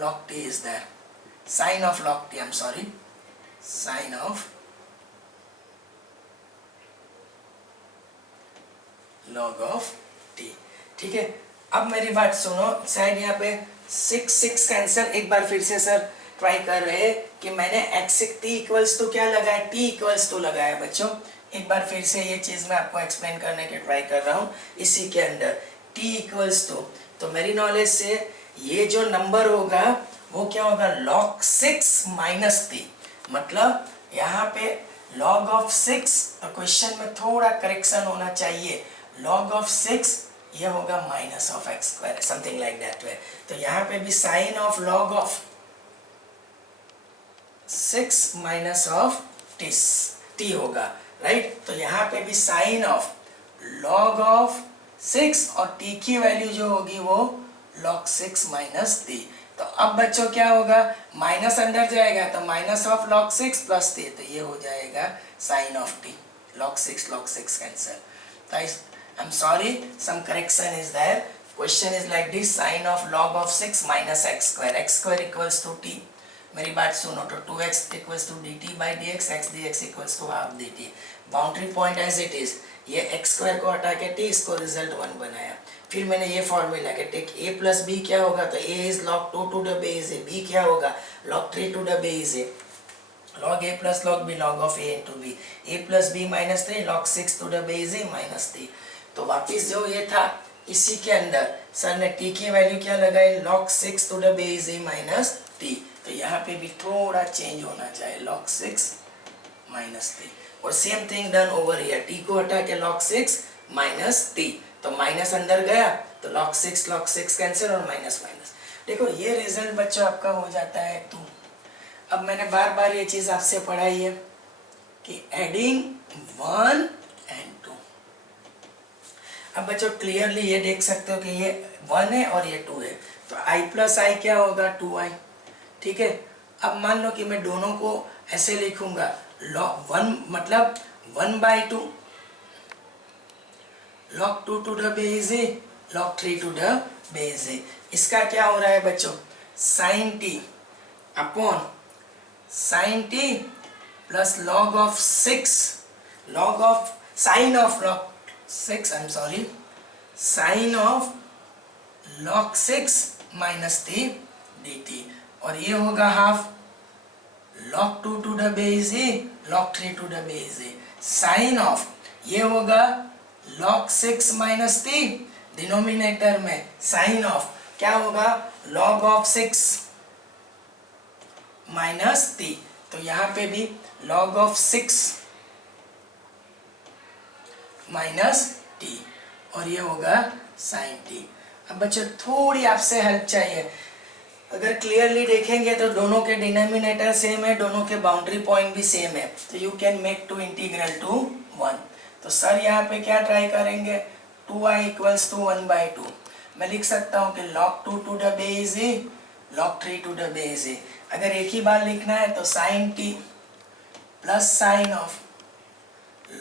log t is there. Sine of log t, I'm sorry, sine of log of t. ठीक है, अब मेरी बात सुनो, शायद यहाँ पे 6 कैंसर, एक बार फिर से सर ट्राई कर रहे हैं कि मैंने x t इक्वल्स टू क्या लगाया, t इक्वल्स टू लगाया बच्चों। एक बार फिर से ये चीज मैं आपको एक्सप्लेन करने की ट्राई कर रहा हूँ इसी के अंदर, t इक्वल्स टू, तो मेरी नॉलेज से ये जो नंबर होगा वो क्या होगा, log 6 माइनस t, मतलब यहाँ पे log of 6, तो क्वेश्चन में थोड़ा करेक्शन होना चाहिए, log of 6 ये होगा minus of x square, something like that way. तो यहाँ पे भी sine of log of 6 minus of t होगा, राइट। तो यहाँ पे भी साइन ऑफ log of 6 और t की वैल्यू जो होगी वो log 6 माइनस t। तो अब बच्चों क्या होगा, माइनस अंदर जाएगा तो minus of log 6 plus t, तो ये हो जाएगा sine of t, log 6 cancel. तो I am sorry, some correction is there, question is like this, sine of log of 6 minus x square equals to t। मेरी बात सुनो, तो 2x equals to dt by dx, x dx equals to half dt। Boundary point as it is, ये x square को हटा के t, इसको result 1 बनाया। फिर मैंने ये फॉर्मूला के टेक a प्लस b क्या होगा, तो a is log 2 to the base a, b क्या होगा log 3 to the base a, log a plus log b log of a into b, a plus b minus 3 log 6 to the base a minus 3। तो वापिस जो ये था इसी के अंदर सर ने t की वैल्यू क्या लगाई, log 6 to the base a minus t। तो यहाँ पे भी थोड़ा चेंज होना चाहिए, log 6 माइनस t, और same thing done over here, t को हटा के log 6 माइनस t, तो माइनस अंदर गया तो log 6 कैंसिल और माइनस माइनस। देखो ये रिजल्ट बच्चों आपका हो जाता है 2। अब मैंने बार बार ये चीज आपसे पढ़ाई है कि एडिंग 1 and 2। अब बच्चों क्लियरली ये देख सकते हो कि ये 1 है और ये 2 है, तो i प्लस आई क्या होगा 2i, ठीक है। अब मान लो कि मैं दोनों को ऐसे लिखूंगा, log 1 मतलब 1/2 log 2 to the base a log 3 to the base a। इसका क्या हो रहा है बच्चों, sin t upon sin t plus log of 6 log of sin of log 6, I am sorry, sin of log 6 minus t dt, और ये होगा half log 2 to the base a log 3 to the base a, sine of ये होगा log 6 minus t, denominator में sign of क्या होगा log of 6 minus t, तो यहाँ पे भी log of 6 माइनस t, और ये होगा sin t। अब बच्चों थोड़ी आपसे हेल्प चाहिए, अगर क्लियरली देखेंगे तो दोनों के डिनोमिनेटर सेम है, दोनों के बाउंड्री पॉइंट भी सेम है, तो you can make two integral to 1। तो सर यहाँ पे क्या ट्राई करेंगे, 2i इक्वल्स टू 1/2, मैं लिख सकता हूँ कि log 2 to the base a log 3 to the base a। अगर एक ही बार लिखना है तो sin t plus sign of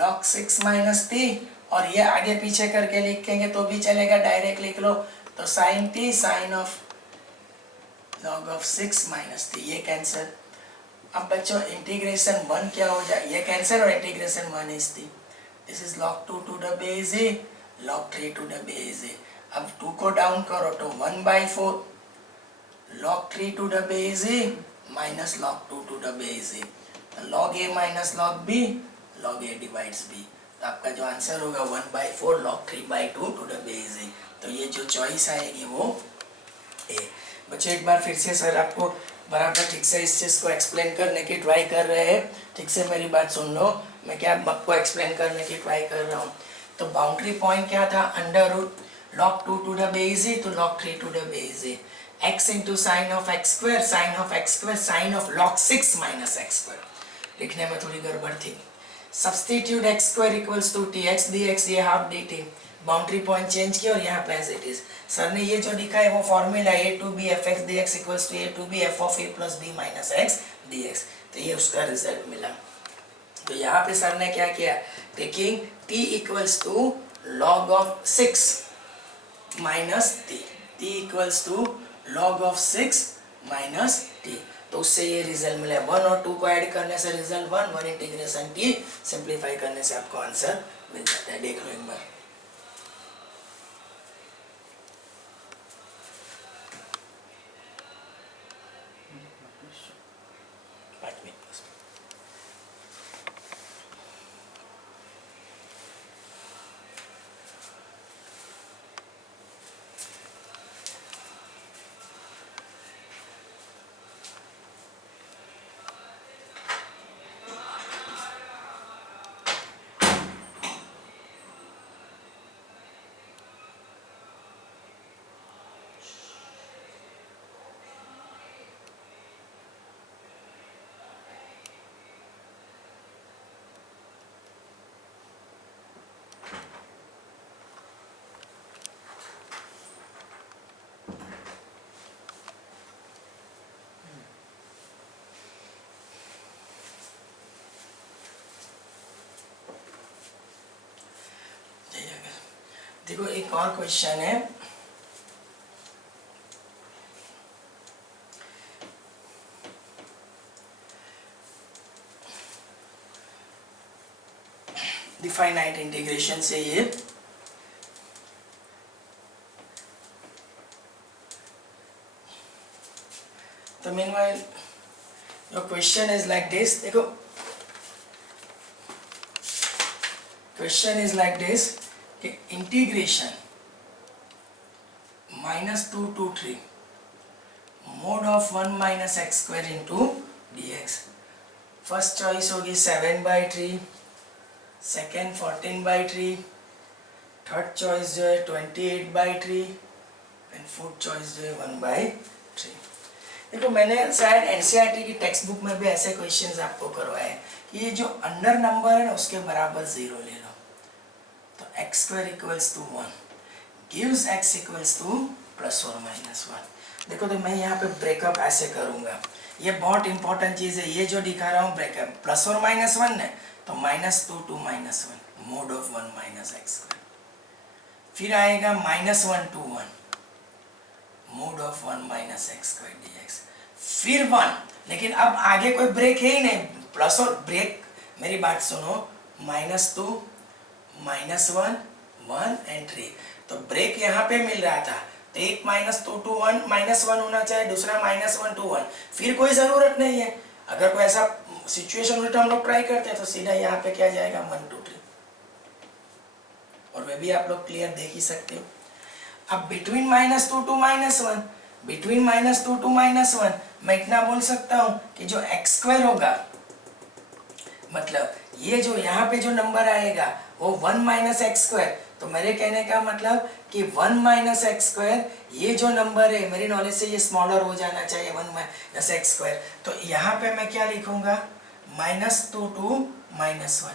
log 6 minus t, और ये आगे पीछे करके लिखेंगे तो भी चलेगा, डायरेक्ट लिख लो, तो sin t sine of log of 6 minus t, ये कैंसर। अब बच्चों इंटीग्रेशन 1 क्या हो जाए, ये कैंसर और integration 1 is t, this is log 2 to the base a log 3 to the base a। अब 2 को डाउन करो तो 1/4 log 3 to the base a minus log 2 to the base a, log a minus log b log a divides b, तो आपका जो answer होगा 1/4 log 3/2 to the base a। तो ये जो चॉइस आएगी वो a। बच्चों एक बार फिर से सर आपको बराबर ठीक से इस चीज़ को एक्सप्लेन करने की ट्राई कर रहे हैं, ठीक से मेरी बात सुन लो, मैं क्या आपको एक्सप्लेन करने की ट्राई कर रहा हूँ। तो बाउंड्री पॉइंट क्या था, under root log 2 to the base a तो log 3 to the base a, x into sine of x square sine of log 6 minus x square, लिखने में थोड़ी गड़बड़ थी। Substitute x square equals to t x d x, ये half d t, boundary point change किया और यहाँ पे एज इट इज। सर ने ये जो लिखा है वो formula a to b f x d x equals to a to b f of a plus b minus x d x, तो ये उसका रिजल्ट मिला। तो यहाँ पे सर ने क्या किया, taking t equals to log of 6 minus t, t equals to log of 6 minus t. तो उससे ये रिजल्ट मिला 1 और 2 को ऐड करने से रिजल्ट 1, 1 इंटीग्रेशन टी, सिंप्लीफाई करने से आपको आंसर मिल जाता है। देख लो एक बार। देखो एक और क्वेश्चन है, डिफाइनाइट इंटीग्रेशन से ये तो meanwhile your question is like this. देखो क्वेश्चन इज लाइक दिस कि integration -2 to 3 mode of 1 minus x square into D x. First choice होगी 7/3, सेकेंड 14/3, थर्ड चॉइस जो है 28/3 एंड फोर्थ चॉइस जो है 1/3। देखो मैंने शायद एनसीईआरटी की टेक्स्ट बुक में भी ऐसे क्वेश्चंस आपको करवाए कि ये जो अंडर नंबर है उसके बराबर 0 ले लो। तो x square equals to 1 gives x equals to ±1। देखो तो मैं यहाँ पे ब्रेकअप ऐसे करूँगा, ये बहुत इंपॉर्टेंट चीज़ है। ये जो दिखा रहा हूँ ब्रेकअप +or-1 है तो -2 to -1 mode of 1 minus x square. फिर आएगा -1 to 1 mode of 1 minus x square dx। फिर 1, लेकिन अब आगे कोई ब्रेक है ही नहीं, प्लस और ब्रेक। मेरी बात सुनो, -2 -1 1 एंड 3, तो ब्रेक यहाँ पे मिल रहा था तो एक -2 to 1 -1 होना चाहिए, दूसरा -1 to 1। फिर कोई ज़रूरत नहीं है, अगर कोई ऐसा सिचुएशन उल्टा हम लोग ट्राई करते हैं तो सीधा यहाँ पे क्या जाएगा 1 2 3, और वे भी आप लोग क्लियर देख ही सकते हो। अब बिटवीन -2 to -1, बिटवीन -2 to -1 मैं इतना बोल सकता हूँ कि जो एक्स स्क्वायर होगा, मतलब ये जो यहाँ पे जो नंबर आएगा वो 1 माइनस एक्स स्क्वायर। तो मेरे कहने का मतलब कि 1 माइनस एक्स स्क्वायर, ये जो नंबर है मेरी नॉलेज से ये स्मॉलर हो जाना चाहिए 1 माइनस एक्स स्क्वायर। तो यहाँ पे मैं क्या लिखूंगा, -2 to -1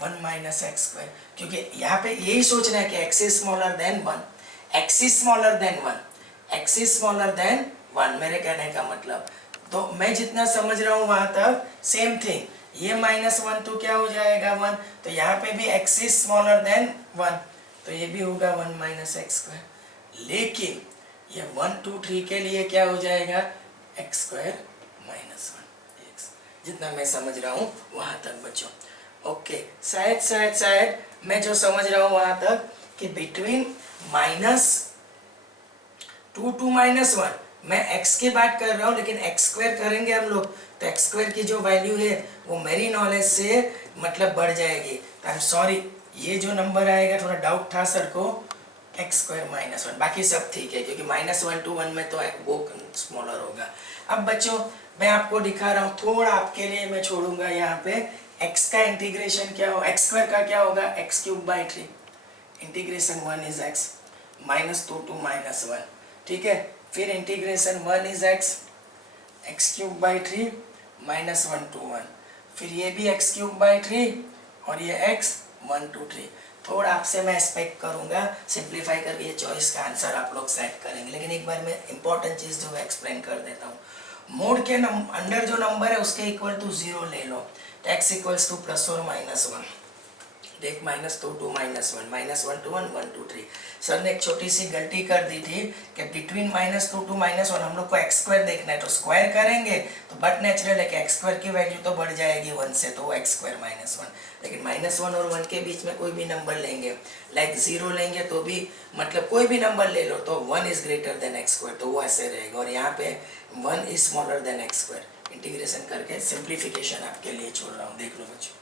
1 माइनस एक्स स्क्वायर, क्योंकि यहाँ पे यही सोचना है कि x is smaller than 1, x is smaller than 1, x is smaller than 1, मेरे कहने का मतलब। तो मैं जितना समझ रहा हूँ वहां तक सेम थिंग, ये -1 तो क्या हो जाएगा 1, तो यहाँ पे भी x इज स्मॉलर देन 1 तो ये भी होगा 1 माइनस एक्स स्क्वायर। लेकिन ये 1 2 3 के लिए क्या हो जाएगा x स्क्वायर -1x, जितना मैं समझ रहा हूँ वहां तक बच्चों। ओके, शायद मैं जो समझ रहा हूँ वहां तक कि बिटवीन -2 to -1 मैं x की बात कर रहा हूँ, लेकिन x स्क्वायर करेंगे हम लोग तो x स्क्वायर की जो वैल्यू है वो मेरी नॉलेज से मतलब बढ़ जाएगी। आई एम सॉरी, ये जो नंबर आएगा थोड़ा डाउट था सर को, x स्क्वायर -1, बाकी सब ठीक है क्योंकि -1 to 1 में तो वो स्मॉलर होगा। अब बच्चों मैं आपको दिखा रहा हूँ, थोड़ा आपके लिए मैं छोड़ूंगा यहाँ पे। x का इंटीग्रेशन क्या हो, x स्क्वायर का क्या होगा, x³/3 integration 1 is x -2 to -1, ठीक है। फिर इंटीग्रेशन 1 इज x³/3 -1 to 1, फिर ये भी x³/3 और ये x 1 to 3। थोड़ा आपसे मैं एक्सपेक्ट करूंगा सिंप्लीफाई करके ये चॉइस का आंसर आप लोग सेट करेंगे, लेकिन एक बार मैं इंपॉर्टेंट चीज़ जो है एक्सप्लेन कर देता हूँ। मोड के अंडर जो नंबर है उसके इक्वल टू 0 ले लो, तो x इक्वल्स टू +or-1 देख -2 2 -1 -1 to 1 1 to 3। सर ने एक छोटी सी गलती कर दी थी कि बिटवीन -2 to -1 हम लोग को एक्स स्क्वायर देखना है, तो स्क्वायर करेंगे तो बट नेचुरल है कि एक्स स्क्वायर की वैल्यू तो बढ़ जाएगी 1 से, तो एक्स स्क्वायर -1। लेकिन -1 और 1 के बीच में कोई भी नंबर लेंगे, लाइक 0 लेंगे तो भी मतलब कोई भी नंबर ले लो तो 1 is greater than x square, तो वो ऐसे रहेगा। और यहाँ पे 1 is smaller than x square. Integration करके सिंप्लीफिकेशन आपके लिए छोड़ रहा हूँ, देख लो बच्चों।